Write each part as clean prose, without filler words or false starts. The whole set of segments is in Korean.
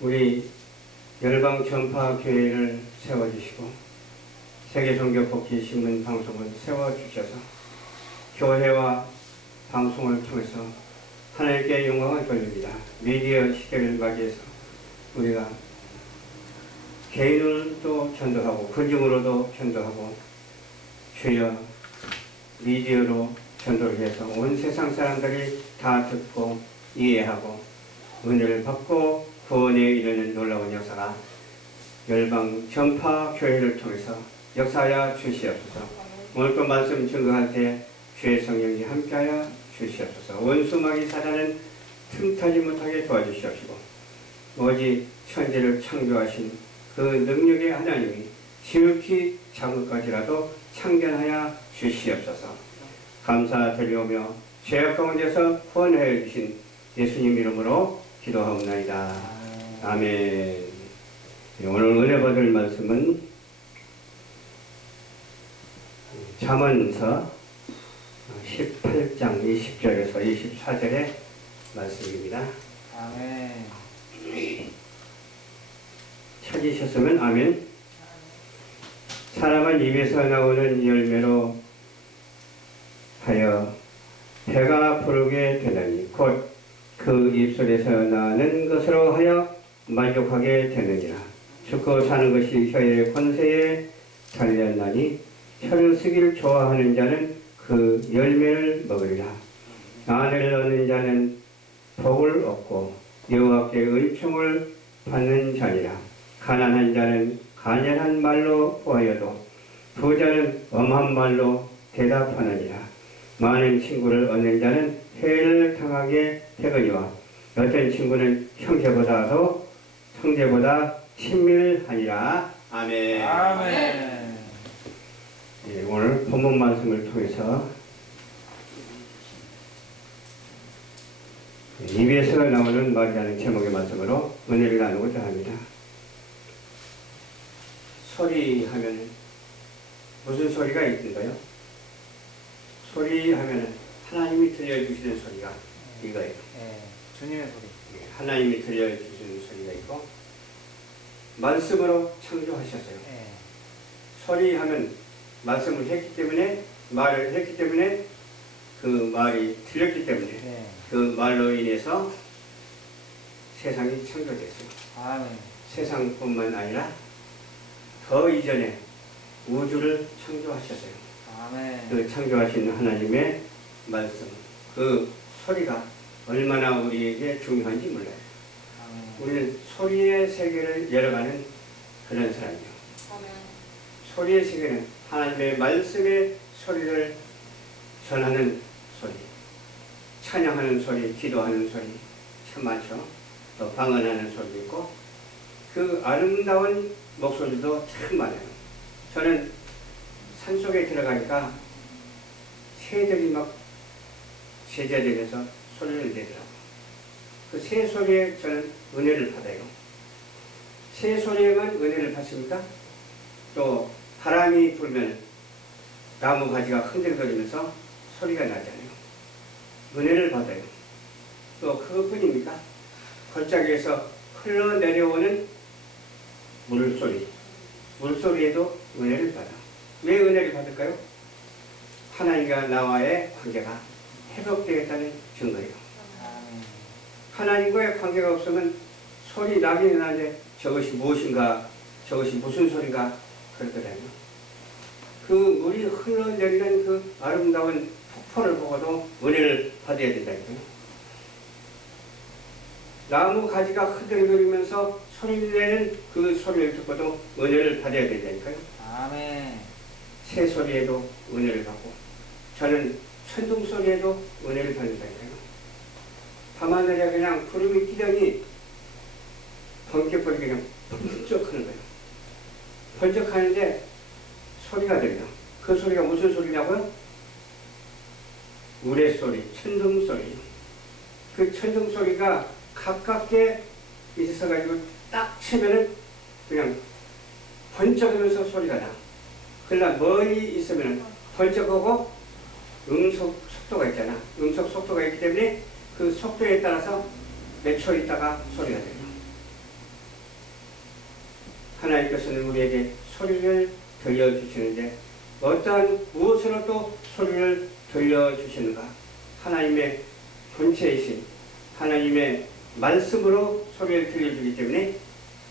우리 열방전파교회를 세워주시고 세계종교복지신문 방송을 세워주셔서 교회와 방송을 통해서 하나님께 영광을 돌립니다. 미디어 시대를 맞이해서 우리가 개인으로도 전도하고 군중으로도 전도하고 주여 미디어로 전도를 해서 온 세상 사람들이 다 듣고 이해하고 은혜를 받고 구원에 이르는 놀라운 역사가 열방 전파 교회를 통해서 역사하여 주시옵소서. 오늘 또 말씀 증거할 때 주의 성령이 함께하여 주시옵소서. 원수마귀 사단은 틈타지 못하게 도와주시옵시고 오직 천지를 창조하신 그 능력의 하나님이 지극히 작은 것이라도 창견하여 주시옵소서. 감사드리오며 죄악 가운데서 구원하여 주신 예수님 이름으로 기도하옵나이다. 아멘. 오늘 은혜 받을 말씀은 잠언서 18장 20절에서 24절의 말씀입니다. 아멘. 찾으셨으면 아멘. 사람은 입에서 나오는 열매로 하여 배가 부르게 되나니 곧 그 입술에서 나는 것으로 하여 만족하게 되느니라. 죽고 사는 것이 혀의 권세에 달렸나니 혀를 쓰기를 좋아하는 자는 그 열매를 먹으리라. 아내를 얻는 자는 복을 얻고 여호와께 은총을 받는 자니라. 가난한 자는 간절한 말로 구하여도 부자는 엄한 말로 대답하느니라. 많은 친구를 얻는 자는 해를 당하게 되거니와 어떤 친구는 형제보다 친밀하니라. 아멘. 아멘. 예, 오늘 본문 말씀을 통해서 입에서 나오는 말이라는 제목의 말씀으로 은혜를 나누고자 합니다. 소리 하면 무슨 소리가 있던가요? 소리 하면 하나님이 들려주시는 소리가 이거예요. 네, 주님의 소리. 하나님이 들려주시는 소리가 있고 말씀으로 창조하셨어요. 네. 소리 하면 말씀을 했기 때문에 말을 했기 때문에 그 말이 들렸기 때문에 네. 그 말로 인해서 세상이 창조됐어요. 아멘. 세상뿐만 아니라 더 이전에 우주를 창조하셨어요. 아멘. 그 창조하신 하나님의 말씀, 그 소리가 얼마나 우리에게 중요한지 몰라요. 아멘. 우리는 소리의 세계를 열어가는 그런 사람이에요. 아멘. 소리의 세계는 하나님의 말씀의 소리를 전하는 소리, 찬양하는 소리, 기도하는 소리 참 많죠. 또 방언하는 소리도 있고 그 아름다운 목소리도 참 많아요. 저는 산속에 들어가니까 새들이 막 제자되면서 소리를 내더라고요. 그 새 소리에 저는 은혜를 받아요. 새 소리에만 은혜를 받습니다. 또 바람이 불면 나무 가지가 흔들거리면서 소리가 나잖아요. 은혜를 받아요. 또 그것뿐입니까? 골짜기에서 흘러내려오는 물소리에도 은혜를 받아. 왜 은혜를 받을까요? 하나님과 나와의 관계가 회복되겠다는 증거예요. 아멘. 하나님과의 관계가 없으면 소리 나기는 하는데 저것이 무엇인가, 저것이 무슨 소리가 그렇거든요. 그 물이 흘러내리는 그 아름다운 폭포를 보고도 은혜를 받아야 된다니까요. 나무 가지가 흔들거리면서 소리를 내는 그 소리를 듣고도 은혜를 받아야 된다니까요. 아멘. 새 소리에도 은혜를 받고 저는 천둥 소리에도 은혜를 받는다니까요. 밤하늘에 그냥 구름이 끼더니 번개불이 그냥 번쩍하는 거예요. 번쩍하는데 소리가 들려. 그 소리가 무슨 소리냐고요? 우레소리, 천둥소리. 그 천둥소리가 가깝게 있어가지고 딱 치면은 그냥 번쩍하면서 소리가 나. 그러나 멀리 있으면 번쩍하고 음속 속도가 있잖아. 음속 속도가 있기 때문에 그 속도에 따라서 몇 초 있다가 소리가 들려. 하나님께서는 우리에게 소리를 들려주시는데 어떠한 무엇으로 또 소리를 들려주시는가? 하나님의 본체이신 하나님의 말씀으로 소리를 들려주기 때문에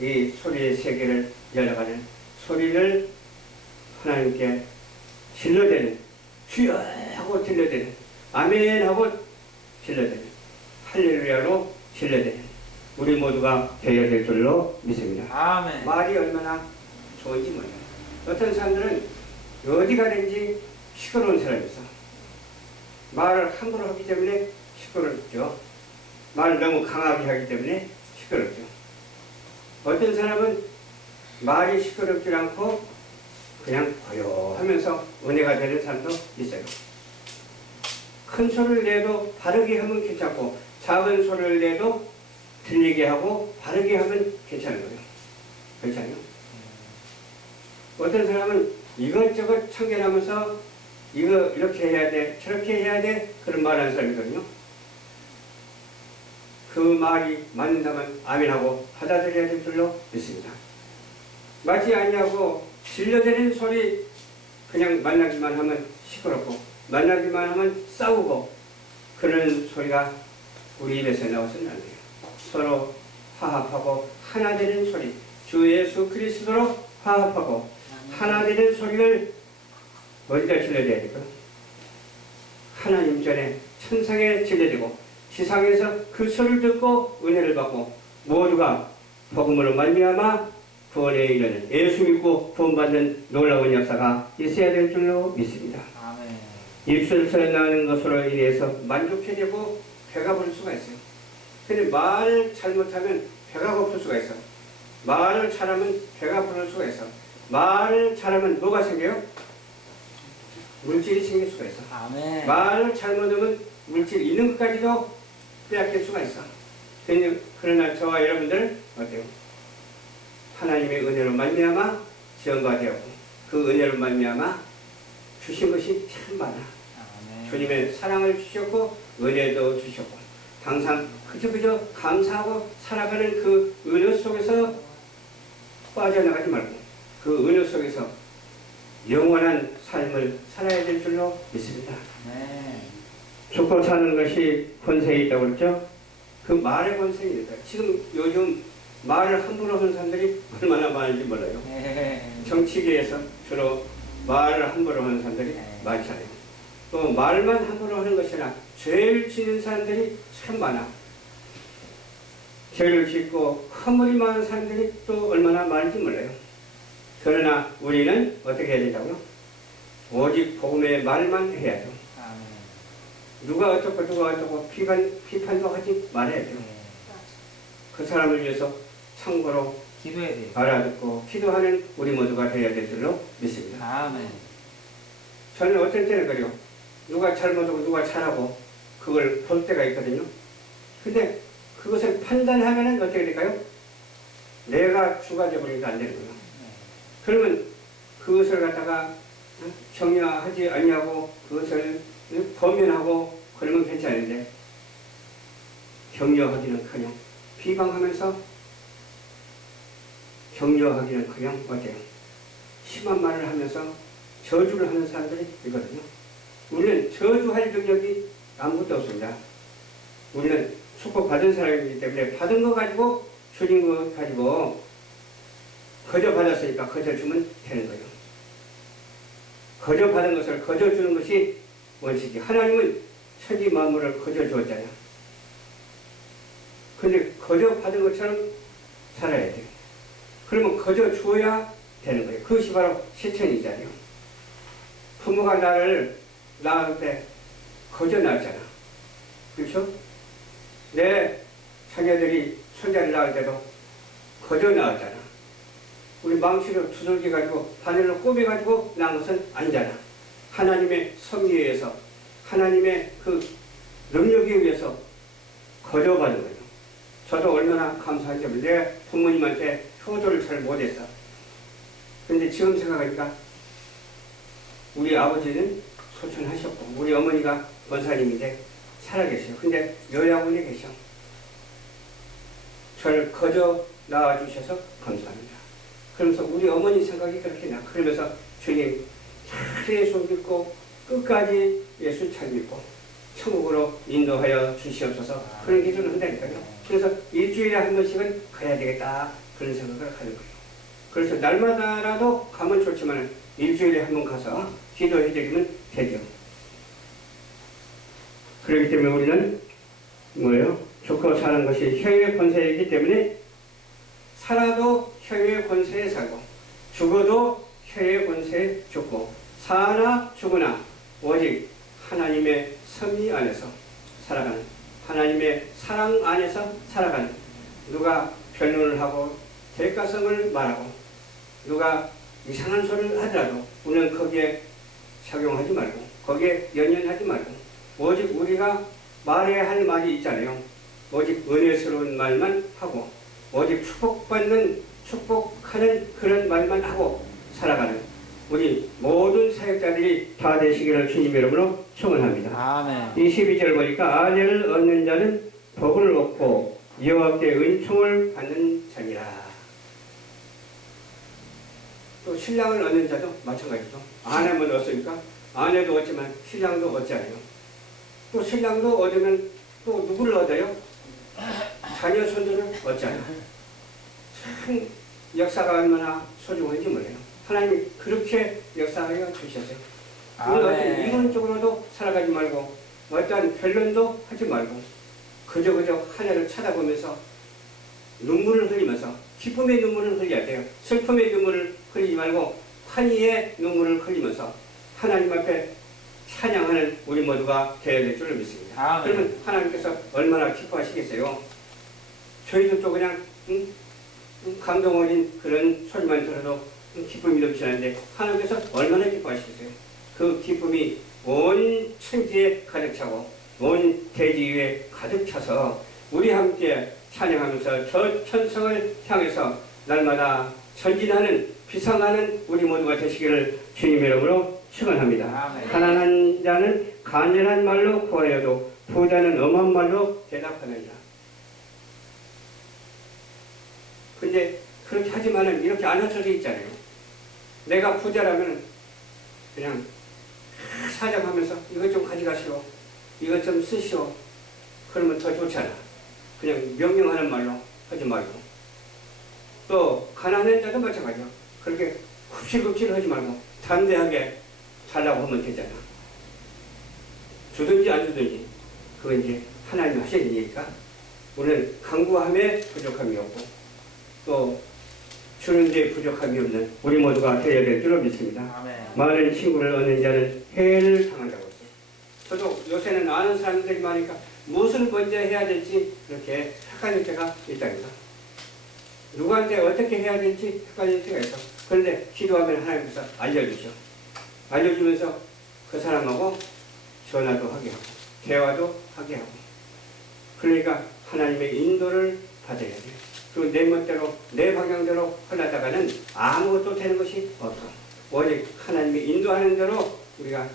이 소리의 세계를 열어가는 소리를 하나님께 질러대는, 주여 하고 질러대는, 아멘 하고 질러대는, 할렐루야로 질러대는 우리 모두가 되어야 될 줄로 믿습니다. 아멘. 말이 얼마나 좋은지 몰라요. 어떤 사람들은 어디 가든지 시끄러운 사람이 있어. 말을 함부로 하기 때문에 시끄럽죠. 말을 너무 강하게 하기 때문에 시끄럽죠. 어떤 사람은 말이 시끄럽지 않고 그냥 고요하면서 은혜가 되는 사람도 있어요. 큰 소리를 내도 바르게 하면 괜찮고 작은 소리를 내도 들리게 하고 바르게 하면 괜찮은 거예요. 그렇지 않아요? 어떤 사람은 이것저것 참견하면서 이거 이렇게 해야 돼, 저렇게 해야 돼 그런 말하는 사람이거든요. 그 말이 맞는다면 아멘하고 받아들여야 될 줄로 믿습니다. 맞지 않냐고 질려대는 소리 그냥 만나기만 하면 시끄럽고 만나기만 하면 싸우고 그런 소리가 우리 입에서 나와서는 안 돼요. 서로 화합하고 하나 되는 소리, 주 예수 그리스도로 화합하고 하나 되는 소리를 어디다 질러야 될까? 하나님 전에 천상에 질러대고 지상에서 그 소리를 듣고 은혜를 받고 모두가 복음으로 말미암아 구원에 이르는 예수 믿고 구원받는 놀라운 역사가 있어야 될 줄로 믿습니다. 아멘. 입술에서 나는 것으로 인해서 만족해야 되고 배가 부를 수가 있어요. 근데 말 잘못하면 배가 고플 수가 있어. 말을 잘하면 배가 부를 수가 있어. 말을 잘하면 뭐가 생겨요? 물질이 생길 수가 있어. 아멘. 말을 잘못하면 물질 있는 것까지도 빼앗길 수가 있어. 그러나 저와 여러분들 어때요? 하나님의 은혜로 말미암아 지원받아 되었고 그 은혜로 말미암아 주신 것이 참 많아. 아멘. 주님의 사랑을 주셨고 은혜도 주셨고 항상 그저 감사하고 살아가는 그 은혜 속에서 빠져나가지 말고 그 은혜 속에서 영원한 삶을 살아야 될 줄로 믿습니다. 네. 죽고 사는 것이 권세에 있다고 그랬죠? 그 말의 권세에 있다. 지금 요즘 말을 함부로 하는 사람들이 얼마나 많은지 몰라요. 네. 정치계에서 주로 말을 함부로 하는 사람들이 네. 많잖아요. 또 말만 함부로 하는 것이 아니라 죄를 지는 사람들이 참 많아. 죄를 짓고 허물이 많은 사람들이 또 얼마나 많은지 몰라요. 그러나 우리는 어떻게 해야 된다고요? 오직 복음의 말만 해야죠. 아멘. 누가 어쩌고 비판도 하지 말아야죠. 네. 그 사람을 위해서 참고로 기도해야 돼요. 알아듣고 기도하는 우리 모두가 되어야 될 줄로 믿습니다. 아멘. 저는 어떤 때는 그래요. 누가 잘못하고 누가 잘하고 그걸 볼 때가 있거든요. 근데 그것을 판단하면 어떻게 될까요? 내가 주가 되어버리니까 안 되는 거예요. 네. 그러면 그것을 갖다가 정리하지 않냐고 그것을 범면하고 그러면 괜찮은데 격려하기는커녕 비방하면서 격려하기는커녕 어때요? 심한 말을 하면서 저주를 하는 사람들이 있거든요. 우리는 저주할 능력이 아무것도 없습니다. 우리는 축복받은 사람이기 때문에 받은 거 가지고 주신 거 가지고 거저 받았으니까 거저 주면 되는 거예요. 거저 받은 것을 거저 주는 것이 원칙이. 하나님은 천지 만물을 거저 주었잖아요. 근데 거저 받은 것처럼 살아야 돼요. 그러면 거저 주어야 되는 거예요. 그것이 바로 실천이잖아요. 부모가 나를 낳을 때 거저 낳았잖아. 그렇죠? 내 자녀들이 손자를 낳을 때도 거저 낳았잖아. 우리 망치로 두들겨 가지고 바늘로 꼽아 가지고 낳은 것은 아니잖아. 하나님의 섭리에 의해서 하나님의 그 능력에 의해서 거저 받은 거예요. 저도 얼마나 감사한지 내 부모님한테 효도를 잘 못했어. 근데 지금 생각하니까 우리 아버지는 소천하셨고 우리 어머니가 권사님인데 살아계세요. 근데 요양원에 계셔. 저를 거저 낳아주셔서 감사합니다. 그러면서 우리 어머니 생각이 그렇게 나. 그러면서 주님 잘 예수 믿고 끝까지 예수 잘 믿고 천국으로 인도하여 주시옵소서. 그런 기도를 한다니까요. 그래서 일주일에 한 번씩은 가야 되겠다 그런 생각을 하는 거예요. 그래서 날마다라도 가면 좋지만 일주일에 한 번 가서 기도해드리면 되죠. 그렇기 때문에 우리는 뭐예요? 죽고 사는 것이 혈유의 권세이기 때문에 살아도 혈유의 권세에 살고 죽어도 혈유의 권세에 죽고 사나 죽으나 오직 하나님의 섭리 안에서 살아가는 하나님의 사랑 안에서 살아가는 누가 변론을 하고 대가성을 말하고 누가 이상한 소리를 하더라도 우리는 거기에 작용하지 말고 거기에 연연하지 말고 오직 우리가 말해야 할 말이 있잖아요. 오직 은혜스러운 말만 하고 오직 축복하는 그런 말만 하고 살아가는 우리 모든 사역자들이 다 되시기를 주님 이름으로 축원합니다. 아멘. 22절 보니까 아내를 얻는 자는 복을 얻고 여호와께 은총을 받는 자니라. 또 신랑을 얻는 자도 마찬가지죠. 아내만 얻으니까 아내도 얻지만 신랑도 얻잖아요. 또 신랑도 얻으면 또 누구를 얻어요? 자녀 손주를 얻잖아요. 참 역사가 얼마나 소중한지 몰라요. 하나님이 그렇게 역사하여 주셨어요. 우리는 어떤 이론적으로도 살아가지 말고 어떤 변론도 하지 말고 그저 하늘을 쳐다보면서 눈물을 흘리면서 기쁨의 눈물을 흘려야 돼요. 슬픔의 눈물을 흘리지 말고 환희의 눈물을 흘리면서 하나님 앞에 찬양하는 우리 모두가 되어야 될 줄을 믿습니다. 그러면 하나님께서 얼마나 기뻐하시겠어요? 저희도 또 그냥 감동 어린 그런 소리만 들어도 기쁨이 넘치는데 하나님께서 얼마나 기뻐하시겠어요? 그 기쁨이 온 천지에 가득 차고 온 대지 위에 가득 차서 우리 함께 찬양하면서 저 천성을 향해서 날마다 전진하는 비상하는 우리 모두가 되시기를 주님 이름으로 축원합니다. 가난한 자는 간절한 말로 구하여도 부자는 엄한 말로 대답하느니라. 근데 그렇게 하지만은 이렇게 안 할 수도 있잖아요. 내가 부자라면 그냥 사정하면서 이것 좀 가져가시오, 이것 좀 쓰시오. 그러면 더 좋잖아. 그냥 명령하는 말로 하지 말고. 또 가난한 자도 마찬가지야. 그렇게 굽실굽실 하지 말고 담대하게 달라고 하면 되잖아. 주든지 안 주든지 그건 이제 하나님 하시는 일이니까 우리는 강구함에 부족함이 없고 또 주는 데 부족함이 없는 우리 모두가 되어야 될 줄로 믿습니다. 아멘. 많은 친구를 얻는 자는 해를 당한다고 했어요. 저도 요새는 아는 사람들이 많으니까 무엇을 먼저 해야 될지 이렇게 헷갈릴 때가 있답니다. 누구한테 어떻게 해야 될지 헷갈릴 때가 있어. 그런데 기도하면 하나님께서 알려주죠. 알려주면서 그 사람하고 전화도 하게 하고 대화도 하게 하고 그러니까 하나님의 인도를 받아야 돼요. 그리고 내 멋대로 내 방향대로 흘러다가는 아무것도 되는 것이 없어. 오직 하나님이 인도하는 대로 우리가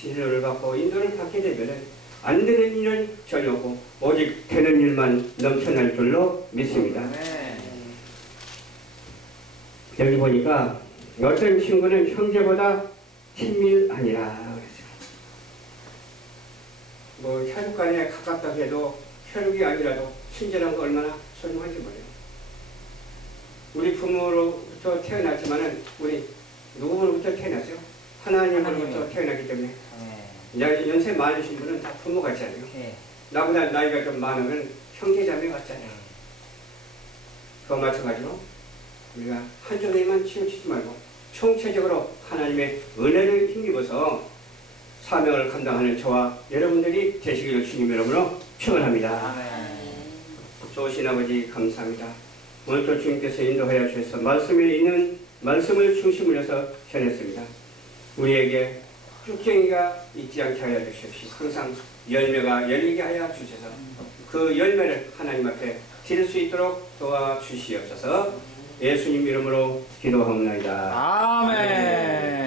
진료를 받고 인도를 받게 되면 안 되는 일은 전혀 없고 오직 되는 일만 넘쳐날 줄로 믿습니다. 여기 보니까 어떤 친구는 형제보다 친밀하니라 그랬어요. 뭐 혈육 간에 가깝다고 해도 혈육이 아니라도 친절한 거 얼마나 소중한지 몰라요. 우리 부모로부터 태어났지만은 우리 누구로부터 태어났어요? 하나님으로부터 태어났기 때문에 연세 많으신 분은 다 부모 같잖아요. 나보다 나이가 좀 많으면 형제자매 같잖아요. 그거 마찬가지로 우리가 한쪽에만 치우치지 말고 총체적으로 하나님의 은혜를 힘입어서 사명을 감당하는 저와 여러분들이 되시기를 주님 이름으로 축원합니다. 좋으신 아버지 감사합니다. 오늘도 주님께서 인도하여 주셔서 말씀에 있는 말씀을 중심으로 해서 전했습니다. 우리에게 쭉쟁이가 있지 않게 하여 주십시오. 항상 열매가 열리게 하여 주셔서 그 열매를 하나님 앞에 드릴 수 있도록 도와주시옵소서. 예수님 이름으로 기도하옵나이다. 아멘.